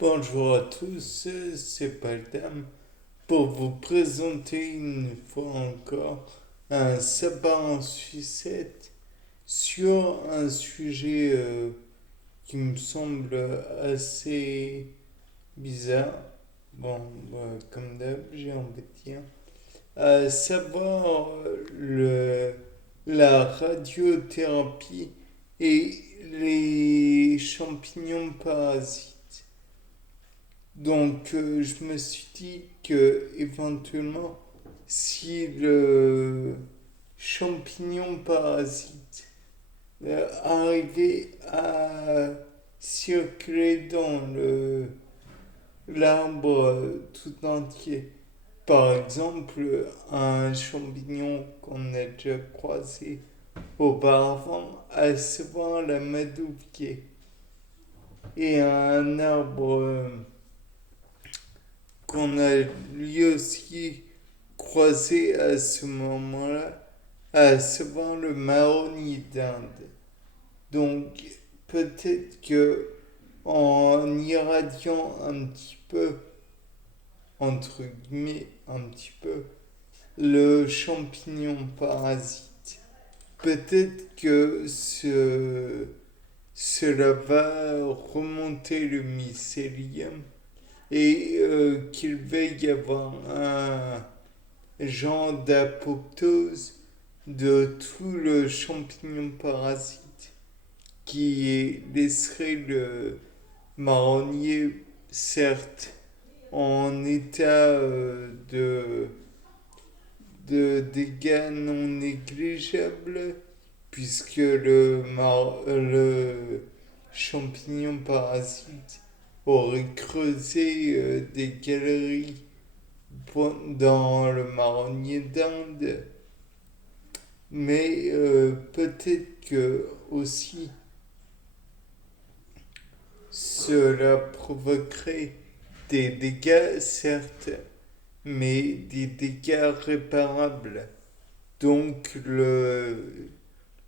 Bonjour à tous, c'est Paltam pour vous présenter une fois encore un sabbat en sucette sur un sujet qui me semble assez bizarre. Bon, comme d'hab, j'ai envie de dire. À savoir la radiothérapie et les champignons parasites. Donc, je me suis dit que éventuellement, si le champignon parasite arrivait à circuler dans l'arbre tout entier, par exemple, un champignon qu'on a déjà croisé auparavant, à savoir la madouvier, et un arbre qu'on a lui aussi croisé à ce moment-là, à savoir le marronnier d'Inde. Donc peut-être que en irradiant un petit peu, entre guillemets, un petit peu, le champignon parasite, peut-être que cela va remonter le mycélium et qu'il va y avoir un genre d'apoptose de tout le champignon parasite qui laisserait le marronnier, certes, en état de dégâts non négligeables, puisque le champignon parasite aurait creusé des galeries dans le marronnier d'Inde, mais peut-être que aussi cela provoquerait des dégâts, certes, mais des dégâts réparables. Donc le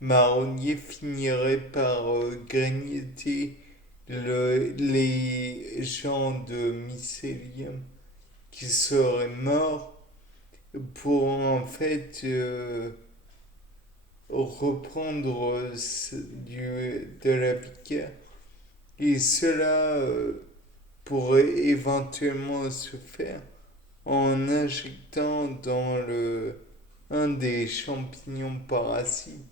marronnier finirait par grignoter les gens de mycélium qui seraient morts pour en fait reprendre de la vigueur. Et cela pourrait éventuellement se faire en injectant dans un des champignons parasites,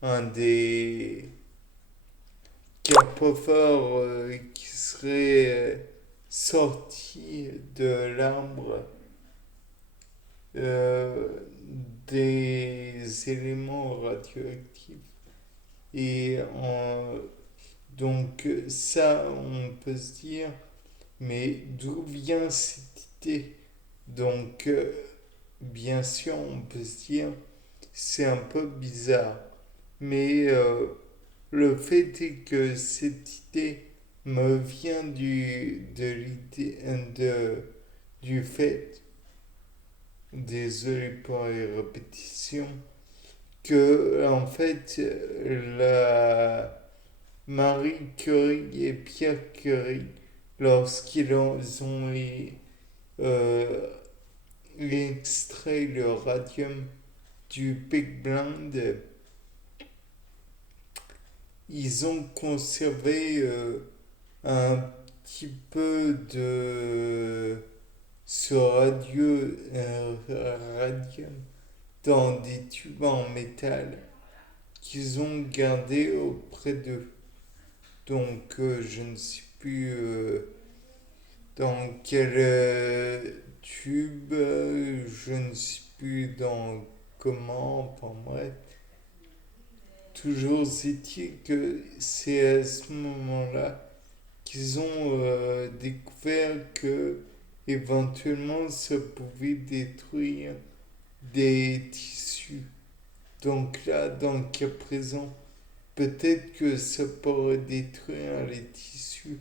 un des carpophores qui serait sorti de l'arbre, euh, des éléments radioactifs. Et donc ça, on peut se dire, mais d'où vient cette idée? Donc, bien sûr, on peut se dire, c'est un peu bizarre. Mais le fait est que cette idée me vient du fait, désolé pour les répétitions, que en fait, la Marie Curie et Pierre Curie, lorsqu'ils ont euh, extrait le radium du Big Blind, ils ont conservé un petit peu de ce radium dans des tubes en métal qu'ils ont gardé auprès d'eux. Donc je ne sais plus dans quel tube, je ne sais plus dans comment, enfin bref. Toujours est-il que c'est à ce moment-là qu'ils ont découvert que éventuellement ça pouvait détruire des tissus. Donc là, dans le cas présent, peut-être que ça pourrait détruire les tissus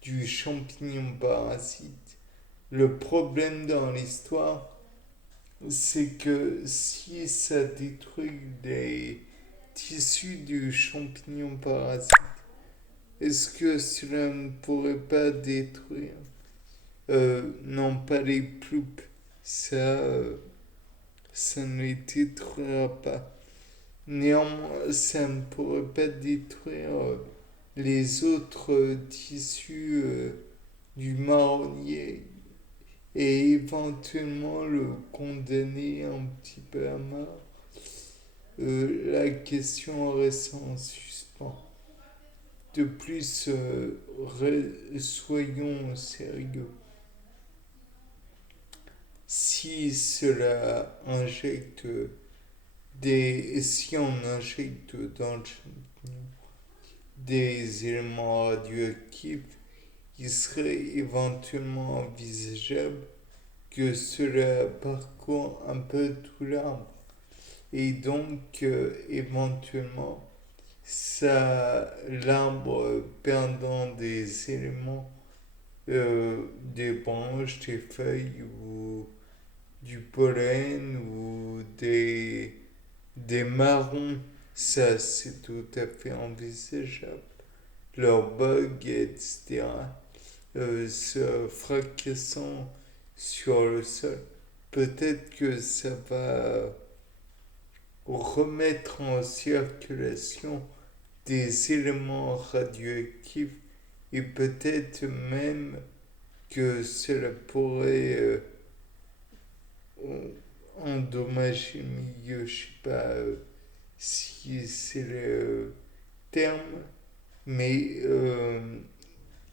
du champignon parasite. Le problème dans l'histoire, c'est que si ça détruit les tissus du champignon parasite, est-ce que cela ne pourrait pas détruire, non pas les ploupes, ça, ça ne les détruira pas. Néanmoins, ça ne pourrait pas détruire les autres tissus du marronnier et éventuellement le condamner un petit peu à mort. La question reste en suspens. De plus, soyons sérieux. Si cela injecte si on injecte dans le champignon des éléments radioactifs, il serait éventuellement envisageable que cela parcourt un peu tout l'arbre. Et donc, éventuellement, l'arbre perdant des éléments, des branches, des feuilles ou du pollen ou des marrons, ça c'est tout à fait envisageable. Leurs bugs, etc., se fracassant sur le sol, peut-être que ça va remettre en circulation des éléments radioactifs et peut-être même que cela pourrait endommager le milieu, je sais pas si c'est le terme, mais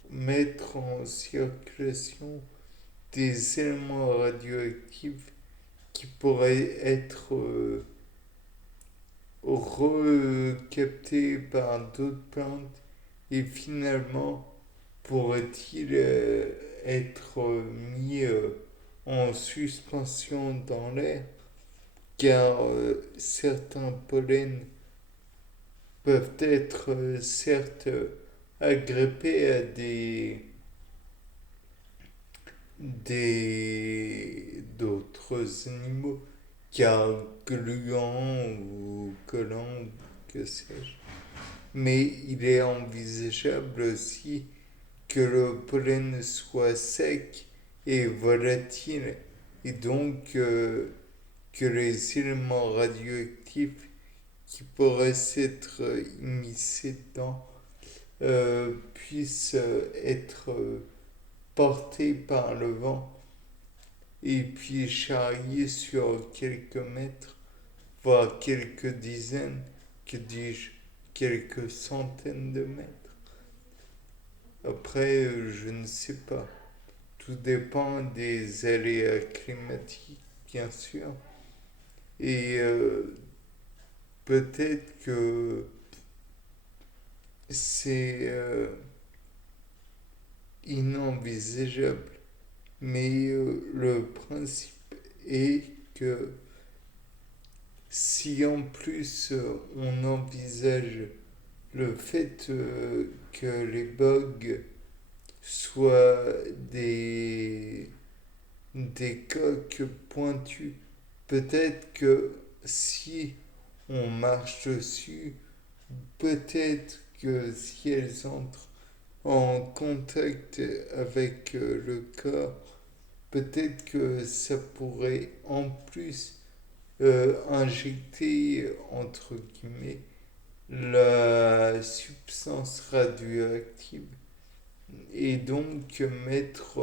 mettre en circulation des éléments radioactifs qui pourraient être recaptés par d'autres plantes et finalement pourrait-il être mis en suspension dans l'air car certains pollens peuvent être certes agrippés à d'autres animaux car gluants ou collants, que sais-je. Mais il est envisageable aussi que le pollen soit sec et volatile et donc que les éléments radioactifs qui pourraient s'être immiscés dedans puissent être portés par le vent et puis charriés sur quelques mètres, voire quelques dizaines, que dis-je, quelques centaines de mètres. Après, je ne sais pas. Tout dépend des aléas climatiques, bien sûr. Et peut-être que c'est inenvisageable. Mais le principe est que si en plus on envisage le fait que les bugs soient des coques pointues, peut-être que si on marche dessus, peut-être que si elles entrent en contact avec le corps, peut-être que ça pourrait en plus injecter, entre guillemets, la substance radioactive et donc mettre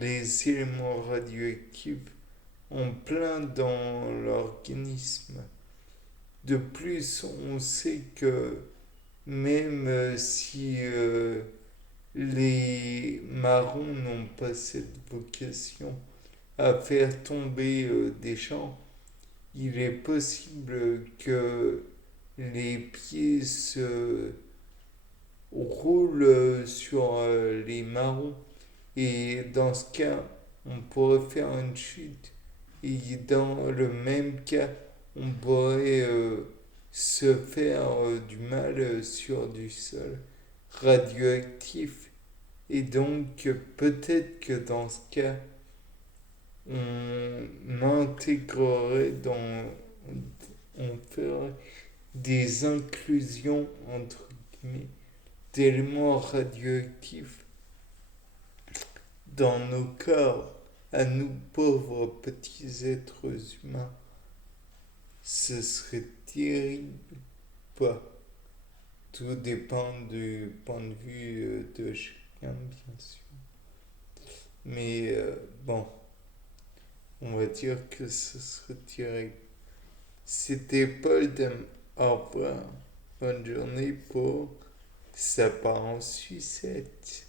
les éléments radioactifs en plein dans l'organisme. De plus, on sait que même si les marrons n'ont pas cette vocation à faire tomber des gens, il est possible que les pieds se roulent sur les marrons et dans ce cas, on pourrait faire une chute et dans le même cas, on pourrait se faire du mal sur du sol radioactif. Et donc, peut-être que dans ce cas, on intégrerait on ferait des inclusions entre guillemets, d'éléments radioactifs dans nos corps, à nous pauvres petits êtres humains, ce serait terrible. Pas. Tout dépend du point de vue de chacun, bien sûr. Mais bon, on va dire que ce serait terrible. C'était Paul Dem. Au revoir. Bonne journée pour Ça part en sucette.